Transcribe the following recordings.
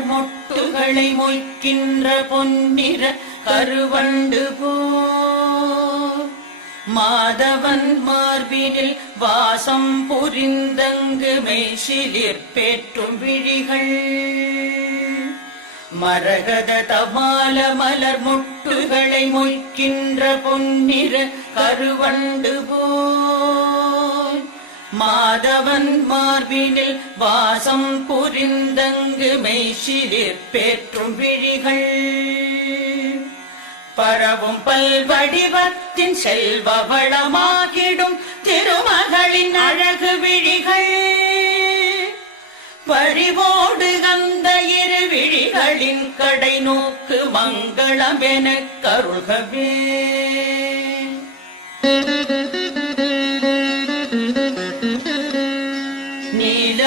மலர் மொட்டுகளை மொய்க்கின்ற பொன்னிற கருவண்டு போ மாதவன் மார்பினில் வாசம் புரிந்தங்கு மெய்சிலிற் பேற்றும் விழிகள் மரகத தமால மலர் மொட்டுகளை மொய்க்கின்ற பொன்னிற கருவண்டு போல் மாதவன் மார்பினில் வாசம் புரிந்தங்கு மெய்சிலிற் பேற்றும் விழிகள் பரவும் பல்வடிவத்தின் செல்வ வளமாகிடும் திருமகளின் அழகு விழிகள் பறிவோடு அந்த இரு விழிகளின் கடை நோக்கு மங்களம் எனக் கருள்கவே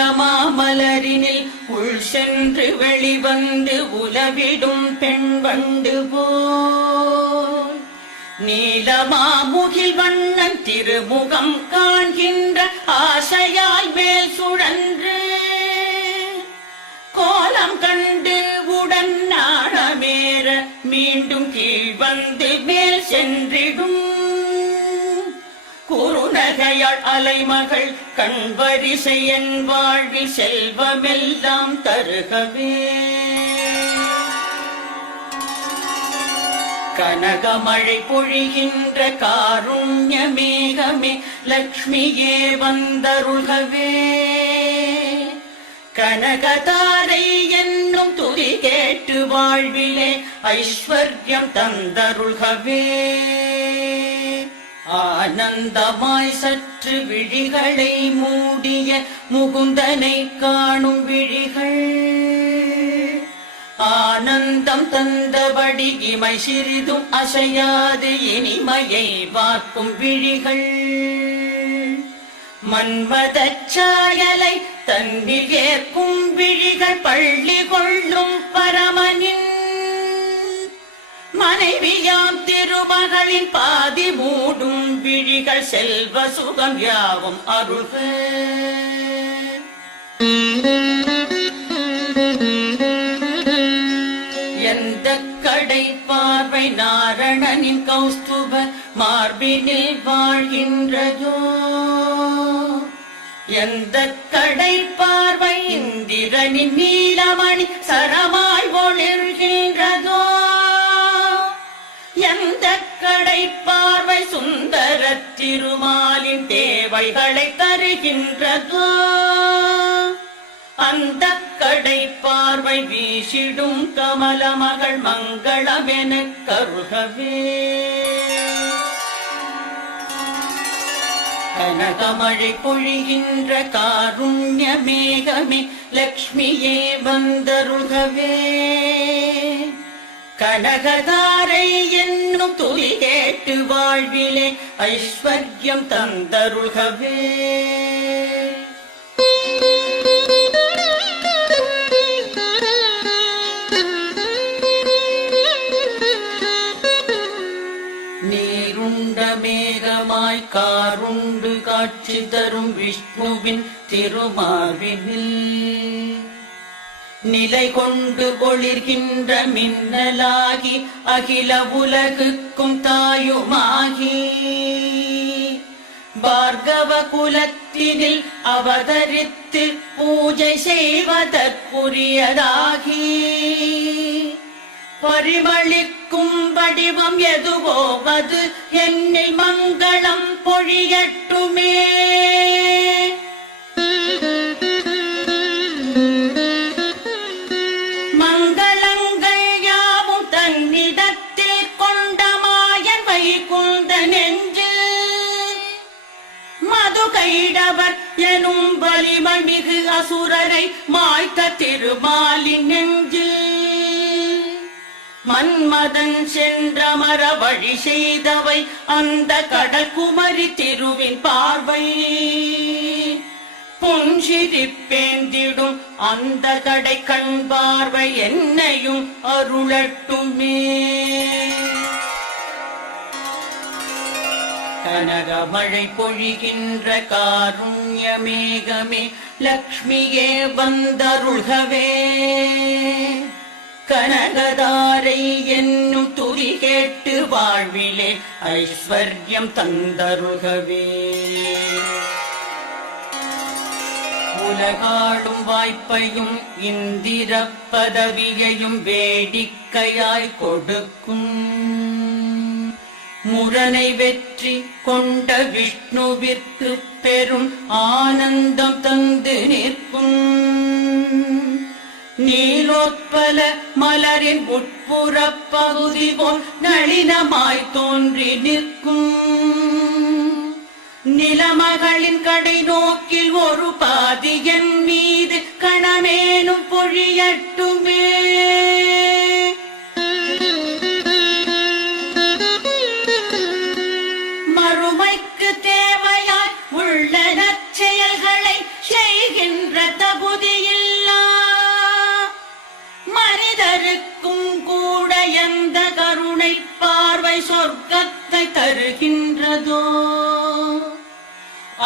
நீலமாமலரினில் உள் சென்று வெளிவந்து உலவிடும் பெண் வண்டு போல் நீலமாமுகில் வண்ணன் திருமுகம் காண்கின்ற ஆசையாய் மேல் சுழன்று கோலம் கண்டு உடன் நாணமேற மீண்டும் கீழ் வந்து மேல் சென்றிடும் குறுநகையாள் அலைமகள் கண்வரிசை என் வாழ்வில் செல்வமெல்லாம் தருகவே கனகமழை பொழிகின்ற காருண்ய மேகமே லக்ஷ்மியே வந்தருள்கவே கனகதாரை என்னும் துதி கேட்டு வாழ்விலே ஐஸ்வர்யம் தந்தருள்கவே ஆனந்தமாய் சற்று விழிகளை மூடிய முகுந்தனை காணும் விழிகள் ஆனந்தம் தந்தபடி இமை சிறிதும் அசையாது இனிமையை பார்க்கும் விழிகள் மன்மதச் சாயலை தன்னில் ஏற்கும் விழிகள் பள்ளி கொள்ளும் பரமனின் மனைவியாம் திருமகளின் பாதி மூடும் விழிகள் செல்வ சுகம் யாவும் அருள்க எந்த கடை பார்வை நாரணனின் கௌஸ்துப மார்பினில் வாழ்கின்றதோ எந்த கடை பார்வை இந்திரனின் நீலமணி சரமாய் ஒளிர்கின்றதோ எந்த கடை பார்வை சுந்தர திருமாலின் தேவைகளை தருகின்றதோ அந்த கடை பார்வை வீசிடும் கமல மகள் மங்களம் எனக் கருள்கவே கனகமழை பொழிகின்ற காருண்ய மேகமே லக்ஷ்மியே வந்தருள்கவே கனகதாரை என்னும் துதி கேட்டு வாழ்விலே ஐஸ்வர்யம் தந்தருள்கவே நீருண்ட மேகமாய் காருண்டு காட்சி தரும் விஷ்ணுவின் திருமார்பினில் நிலை கொண்டு ஒளிர்கின்ற மின்னலாகி அகில உலகுக்கும் தாயுமாகி பார்கவ குலத்தினில் அவதரித்து பூஜை செய்வதற்குரியதாகி பரிமளிக்கும் வடிவம் எதுவோ அது என்னில் மங்களம் பொழியட்டுமே மங்களங்கள் யாவும் தன்னிடத்தில் கொண்ட மாயன் வைகுந்த நெஞ்சு மது கைடவர் எனும் வலிமை மிகு அசுரரை மாய்த்த திருமாலின் நெஞ்சு மன்மதன் சென்றமர வழி செய்தவை அந்த கடற்குமரி திருவின் பார்வை புஞ்சிரிப்பேந்திடும் அந்த கடை கண் பார்வை என்னையும் அருளட்டுமே கனகமழை பொழிகின்ற காருண்ய மேகமே லக்ஷ்மியே வந்தருள்கவே. கனகதாரை என்னும் துதி கேட்டு வாழ்விலே ஐஸ்வர்யம் தந்தருள்கவே. உலகாளும் வாய்ப்பையும் இந்திர பதவியையும் வேடிக்கையாய் கொடுக்கும் முரணை வெற்றி கொண்ட விஷ்ணுவிற்கு பெரும் ஆனந்தம் தந்து நிற்கும் நீலோத்பல மலரின் உட்புற பகுதி போல் நளினமாய் தோன்றி நிற்கும் நிலமகளின் கடை நோக்கில் ஒரு பாதியன் மீது கணமேனும் பொழியட்டுமே. மறுமைக்கு தேவையாய் உள்ள நற்செயல்களை செய்கின்ற தகுதியில்லா மனிதருக்கும் கூட எந்த கருணை பார்வை சொர்க்கத்தை தருகின்றதோ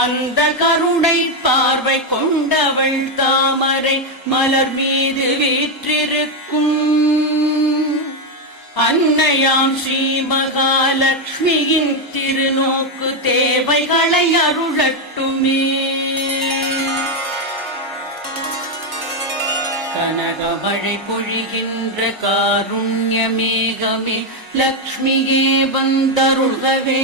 அந்த கருணை பார்வை கொண்டவள் தாமரை மலர் மீது வீற்றிருக்கும் அன்னையாம் ஸ்ரீ மகாலட்சுமியின் திருநோக்கு தேவைகளை அருளட்டுமே. கனகமழை பொழிகின்ற காருண்ய மேகமே லக்ஷ்மியே வந்தருள்கவே.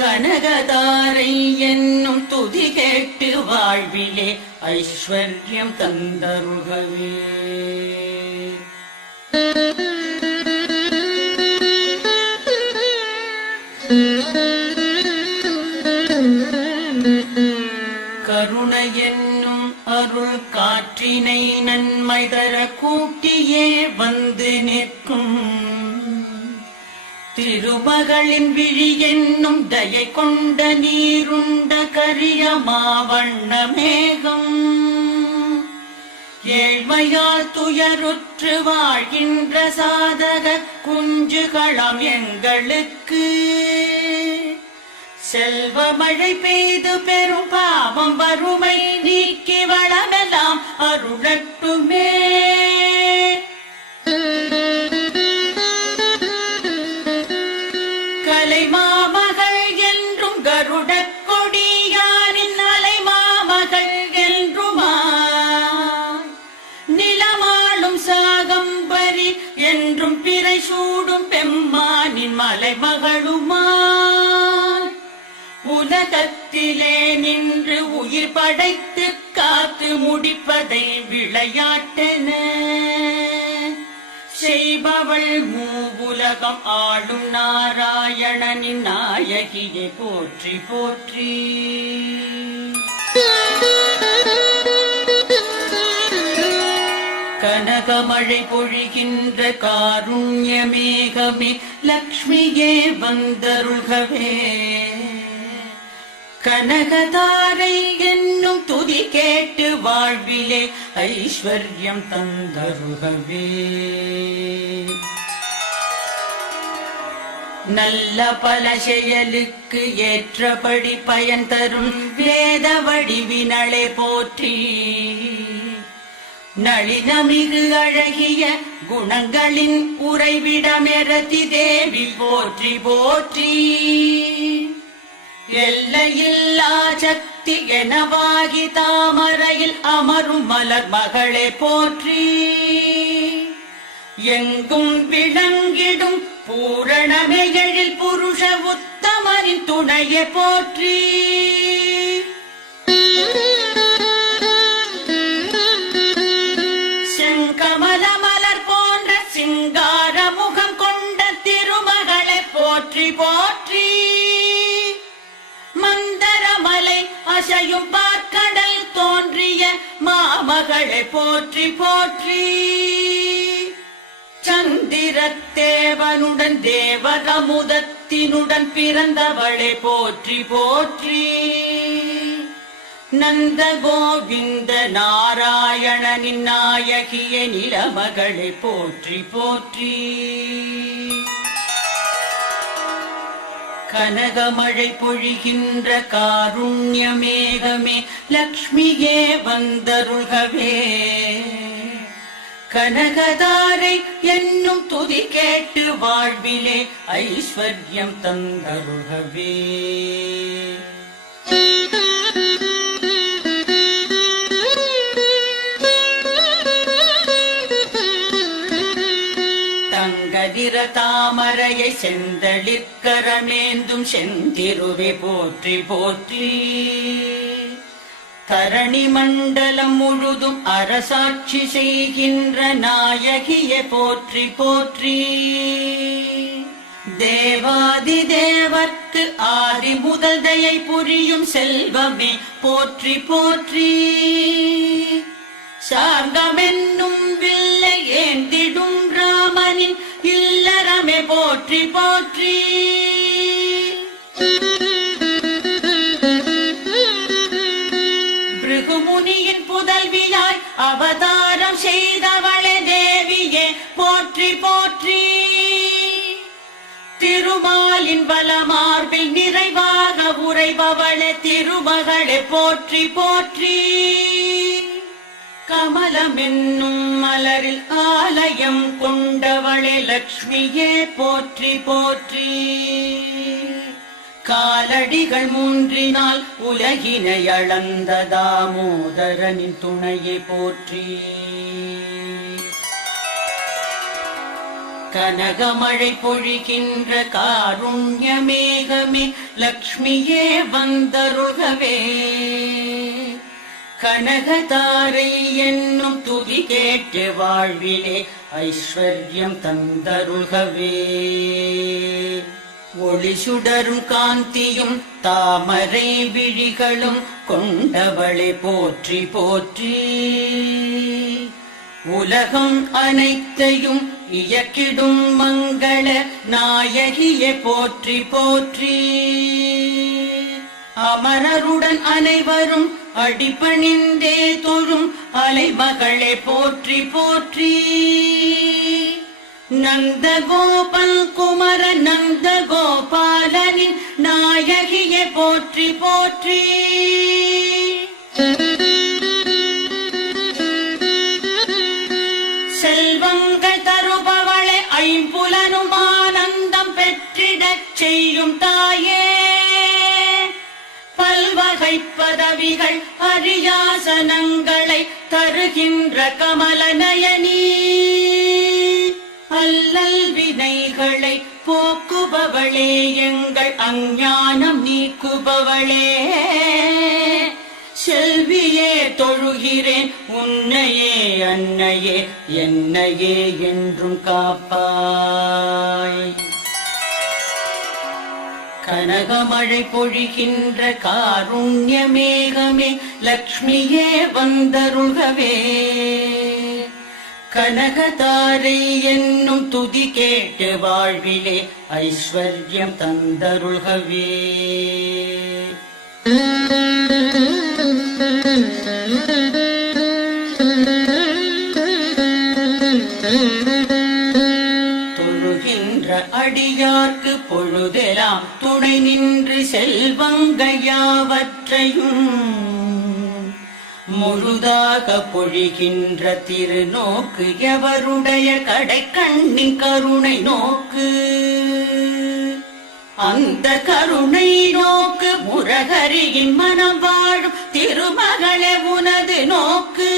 கனகதாரை என்னும் துதி கேட்டு வாழ்விலே ஐஸ்வர்யம் தந்தருள்கவே. கருணை என்னும் அருள் காற்றினை நன்மை தர கூட்டியே வந்து நிற்கும் திருமகளின் விழி என்னும் தயை கொண்ட நீருண்ட கரிய மாவண்ண மேகம் ஏழ்மையால் துயருற்று வாழ்கின்ற சாதக குஞ்சுகளம் எங்களுக்கு செல்வ மழை பெய்து பெரும் பாவம் வறுமை நீக்கி வளமெல்லாம் அருளட்டுமே. மாமகள் என்றும் கருட கொடியாரின் அலை மாமகள் என்றுமா நிலமாளும் சாகம்பரி என்றும் பிறை சூடும் பெம்மானின் மலைமகளுமா உலகத்திலே நின்று உயிர் படைத்து காத்து முடிப்பதை விளையாட்டென செய்பவள் மூவுலகம் ஆளும் நாராயணனின் நாயகியை போற்றி போற்றி. கனகமழை பொழிகின்ற காருண்ய மேகமே லக்ஷ்மியே வந்தருள்கவே. கனகதாரை என்னும் துதி கேட்டு வாழ்விலே ஐஸ்வர்யம் தந்தருள்கவே. நல்ல பல செயலுக்கு ஏற்றபடி பயன் தரும் வேத வடிவினளே போற்றி. நளினமிகு அழகிய குணங்களின் உறைவிடமெரதி தேவி போற்றி போற்றி. எல்லையில்லா சக்தி எனவாகி தாமரையில் அமரும் மலர் மகளே போற்றி. எங்கும் விளங்கிடும் பூரணமைகளில் புருஷ உத்தமரின் துணையை போற்றி. செங்கமல மலர் போன்ற சிங்கார முகம் கொண்ட திருமகளை போற்றி போற்றி. மந்தரமலை அசையும் பார்க்கடல் தோன்றிய மாமகளை போற்றி போற்றி. சந்திரத்தேவனுடன் தேவரமுதத்தினுடன் பிறந்தவளை போற்றி போற்றி. நந்த கோவிந்த நாராயணனின் நாயகிய நிலமகளை போற்றி போற்றி. கனகமழை பொழிகின்ற காருண்யமேகமே லக்ஷ்மியே வந்தருள்கவே. கனகதாரை என்னும் துதி கேட்டு வாழ்விலே ஐஸ்வர்யம் தந்தருள்கவே. தாமரையை செந்தளிற்கரமேந்தும் செந்திருவே போற்றி போற்றி. தரணி மண்டலம் முழுதும் அரசாட்சி செய்கின்ற நாயகியே போற்றி போற்றி. தேவாதி தேவர்க்கு ஆதி முதல் தயை புரியும் செல்வமே போற்றி போற்றி. சார்கமென்னும் வில்லை ஏந்திடும் ராமனின் இல்லறமே போற்றி போற்றி. பிருகுமுனியின் புதல்வியாய் அவதாரம் செய்தவளே தேவியே போற்றி போற்றி. திருமாலின் வலமார்பில் நிறைவாக உரைபவளே திருமகளே போற்றி போற்றி. கமலமென்னும் மலரில் ஆலயம் கொண்டவளே லக்ஷ்மியே போற்றி போற்றி. காலடிகள் மூன்றினால் உலகினை அளந்த தாமோதரனின் துணையை போற்றி. கனகமழை பொழிகின்ற காருண்யமேகமே லக்ஷ்மியே வந்தருள்கவே. கனகதாரை என்னும் துதி கேட்டு வாழ்விலே ஐஸ்வர்யம் தந்தருள்கவே. ஒளி சுடரும் காந்தியும் தாமரை விழிகளும் கொண்டவளே போற்றி போற்றி. உலகம் அனைத்தையும் இயக்கிடும் மங்கள நாயகியே போற்றி போற்றி. அமரருடன் அனைவரும் அடிபணிந்தே தொழும் அலைமகளே போற்றி போற்றி. நந்தகோபன் குமர நந்தகோபாலனின் நாயகியே போற்றி போற்றி. செல்வங்கள் தருபவளே ஐம்புலனும் ஆனந்தம் பெற்றிடச் செய்யும் தாயே. பல்வகை பதவிகள் அரியாசனங்களை தருகின்ற கமல நயனி. அல்லல் வினைகளை போக்குபவளே எங்கள் அஞ்ஞானம் நீக்குபவளே. செல்வியே தொழுகிறேன் உன்னையே அன்னையே என்னையே என்றும் காப்பாய். கனகமழை பொழிகின்ற காருண்யமேகமே லக்ஷ்மியே வந்தருள்கவே. கனகதாரை என்னும் துதி கேட்டு வாழ்விலே ஐஸ்வர்யம் தந்தருள்கவே. அடியார்க்கு பொழுதெல்லாம் துணை நின்று செல்வங்கள் யாவற்றையும் முழுதாக பொழிகின்ற திருநோக்கு எவருடைய கடை கண்ணின் கருணை நோக்கு. அந்த கருணை நோக்கு முரகரியின் மனம் வாழும் திருமகளே உனது நோக்கு.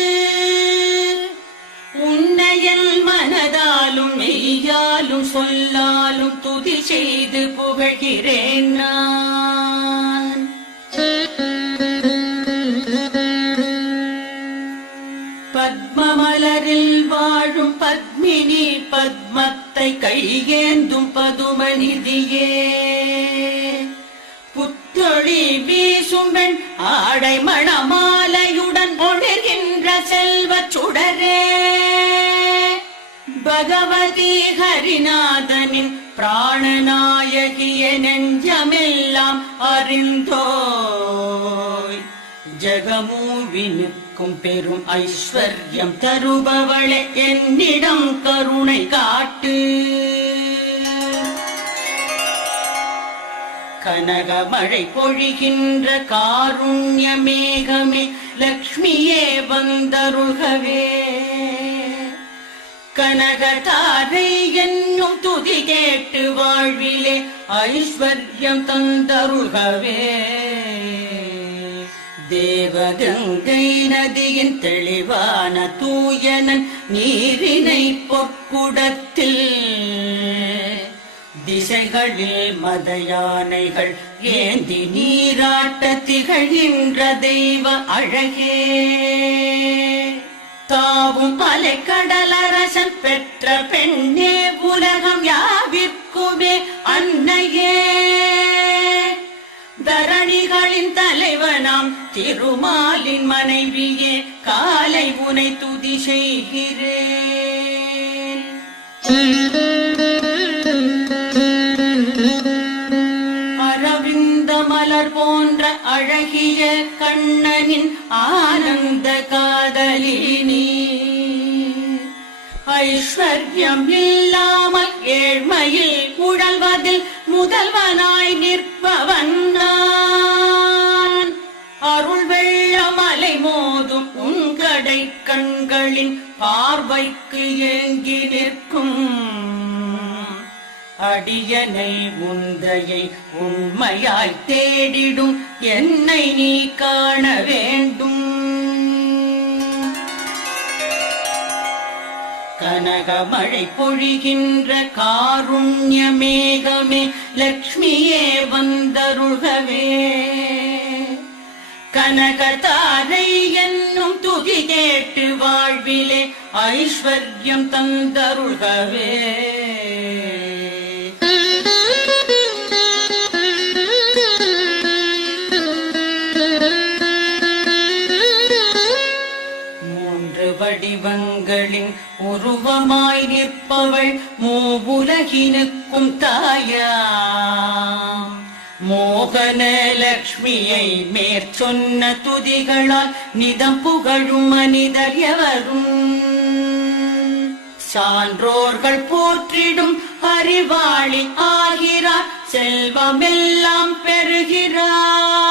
உன்னையல் மனதாலும் மெய்யாலும் சொல்லாலும் துதி செய்து புகழ்கிறேன் நான். பத்மமலரில் வாழும் பத்மினி பத்மத்தை கையேந்தும் பதுமநிதியே. புத்தொழி வீசும் பெண் ஆடை மணமாலையுடன் ஒளிர்கின்ற செல்வச் சுடரே. பகவதி ஹரிநாதனின் பிராணநாயகிய நெஞ்சமெல்லாம் அறிந்தோய். ஜகமூவினுக்கும் பெரும் ஐஸ்வர்யம் தருபவளே என்னிடம் கருணை காட்டு. கனகமழை பொழிகின்ற காருண்ய மேகமே லக்ஷ்மியே வந்தருள்கவே. கனகதாரை என்னும் துதி கேட்டு வாழ்விலே ஐஸ்வர்யம் தந்தருள்கவே. தேவகங்கை நதியின் தெளிவான தூயனன் நீரினை பொற்குடத்தில் திசைகளில் மத யானைகள் ஏந்தி நீராட்ட திகழ்கின்ற தெய்வ அழகே. தாவும் அலைக்கடலரசன் பெற்ற பெண்ணே உலகம் யாவிற்குமே அன்னையே. தரணிகளின் தலைவனாம் திருமாலின் மனைவியே காலை உனை துதி செய்கிறேன். அரவிந்த மலர் போன்ற அழகிய கண்ணனின் ஆனந்த காதலினி. ஐஸ்வர்யம் இல்லாமல் ஏழ்மையில் உழல்வதில் முதல்வனாய் நிற்பவன் நான். அருள் வெள்ளம் அலை மோதும் உங்கடை கண்களின் பார்வைக்கு ஏங்கி நிற்கும் அடியனை உந்தையை உண்மையாய் தேடிடும் என்னை நீ காண வேண்டும். கனகமழை பொழிகின்ற காருண்ய மேகமே லக்ஷ்மியே வந்தருள்கவே. கனகதாரை என்னும் துதி கேட்டு வாழ்விலே ஐஸ்வர்யம் தந்தருள்கவே. வடிவங்களின் உருவமாய் நிற்பவள் மூவுலகினுக்கும் தாயா. மோகன லக்ஷ்மியை மேற்சொன்ன துதிகளால் நிதம் புகழும் மனிதர் எவரும். சான்றோர்கள் போற்றிடும் அறிவாளி ஆகிறார், செல்வமெல்லாம் பெறுகிறார்.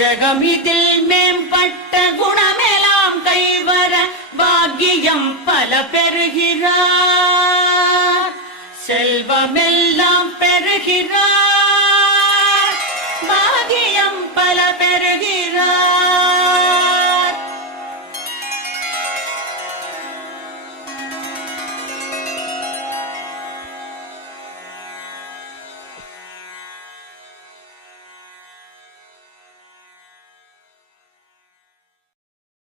ஜகமிதில் மேம்பட்ட குணமெல்லாம் கைவர பாக்கியம் பல பெறுகிறார். செல்வமெல்லாம் பெறுகிறார், பாக்கியம் பல பெறு